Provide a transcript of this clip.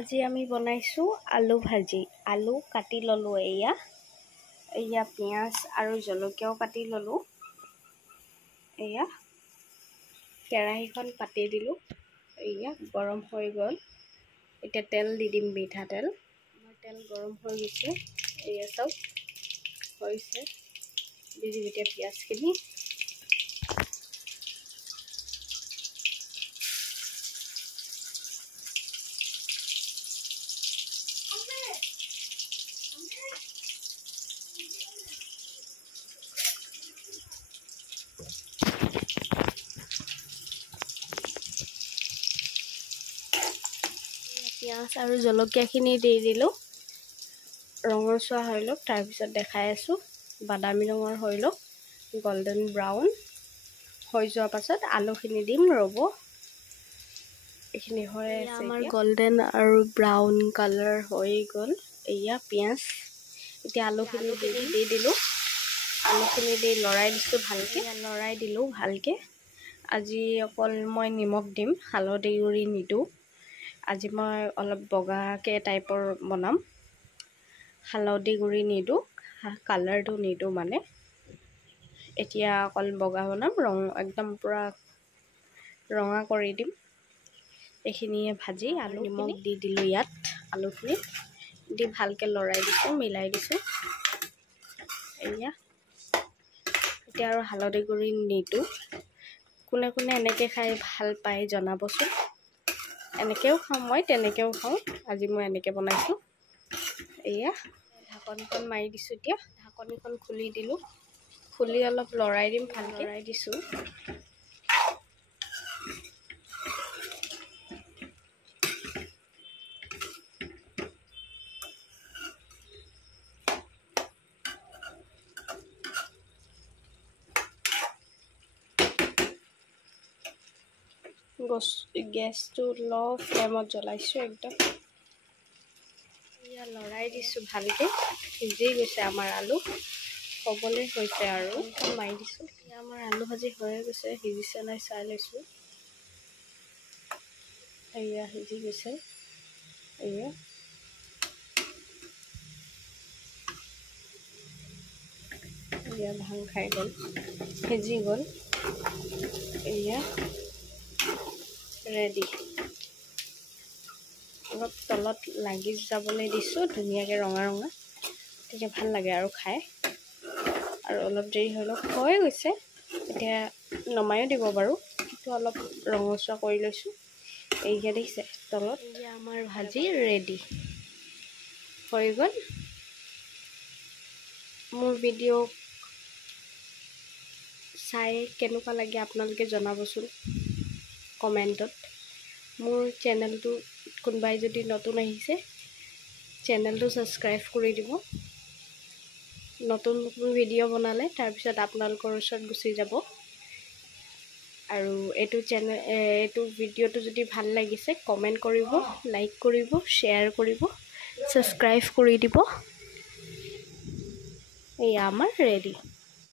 আজি আমি বনাইছো আলু ভাজি। আলু কাটি ললো, এয়া পিঁয়াজ আৰু জলকীয়াও কাটি ললো। এয়া কেৰাহীখন পাতি দিলো, এয়া গৰম হৈ গ'ল। এতিয়া তেল দি দিম, মিঠাতেল। আমাৰ তেল গৰম হৈ গৈছে, এয়া চব হৈছে। দি দিম এতিয়া পিঁয়াজখিনি। পিঁয়াজ আৰু জলকীয়াখিনি দি দিলোঁ। ৰঙচুৱা হৈ লওক, তাৰপিছত দেখাই আছোঁ। বাদামী ৰঙৰ হৈ লওক, গল্ডেন ব্ৰাউন হৈ যোৱাৰ পাছত আলুখিনি দিম। ৰ'ব, এইখিনি হৈ আছে। আমাৰ গল্ডেন আৰু ব্ৰাউন কালাৰ হৈ গ'ল। এয়া পিঁয়াজ, এতিয়া আলুখিনি দি দিলোঁ। আলুখিনি দি লৰাই দিছোঁ ভালকৈ, লৰাই দিলোঁ ভালকৈ। আজি অকল মই নিমখ দিম, হালধি গুড়ি নিদিওঁ। আজি মই অলপ বগাকৈ টাইপৰ বনাম, হালধি গুড়ি নিদিওঁ, কালাৰটো নিদিওঁ মানে। এতিয়া অকল বগা বনাম, একদম পূৰা ৰঙা কৰি দিম। এইখিনিয়ে ভাজি আলু নিমখ দি দিলোঁ ইয়াত। আলুখিনি দি ভালকৈ লৰাই দিছোঁ, মিলাই দিছোঁ। এয়া এতিয়া আৰু হালধি গুড়ি নিদিওঁ। কোনে কোনে এনেকৈ খাই ভাল পায় জনাবচোন। এনেকৈও খাওঁ মই, তেনেকৈও খাওঁ। আজি মই এনেকৈ বনাইছোঁ। এয়া ঢাকনখন মাৰি দিছোঁ। এতিয়া ঢাকনিখন খুলি দিলোঁ, খুলি অলপ লৰাই দিম, ভালকৈ লৰাই দিছোঁ। গেছটো ল' ফ্লেমত জ্বলাইছোঁ একদম। এয়া লৰাই দিছোঁ ভালকৈ, সিজি গৈছে আমাৰ আলু, হ'বলৈ হৈছে আৰু মাৰি দিছোঁ। এতিয়া আমাৰ আলু ভাজি হৈয়ে গৈছে, সিজিছে নাই চাই লৈছোঁ। এয়া সিজি গৈছে, এয়া এয়া ভাং খাই গ'ল, সিজি গ'ল। এয়া ৰেডি। অলপ তলত লাগি যাবলৈ দিছোঁ, ধুনীয়াকৈ ৰঙা ৰঙা, তেতিয়া ভাল লাগে আৰু খাই। আৰু অলপ দেৰি হৈ লওক, হৈ গৈছে। এতিয়া নমায়ো দিব বাৰু, কিন্তু অলপ ৰঙচুৱা কৰি লৈছোঁ। এইয়া দেখিছে তলত। এতিয়া আমাৰ ভাজি ৰেডি হৈ গ'ল। মোৰ ভিডিঅ' চাই কেনেকুৱা লাগে আপোনালোকে জনাবচোন কমেণ্টত। মোৰ চেনেলটো কোনোবাই যদি নতুন আহিছে, চেনেলটো ছাবস্ক্ৰাইব কৰি দিব। নতুন নতুন ভিডিঅ' বনালে তাৰপিছত আপোনালোকৰ ওচৰত গুচি যাব। আৰু এইটো ভিডিঅ'টো যদি ভাল লাগিছে, কমেণ্ট কৰিব, লাইক কৰিব, শ্বেয়াৰ কৰিব, ছাবস্ক্ৰাইব কৰি দিব। এয়া আমাৰ ৰেডি।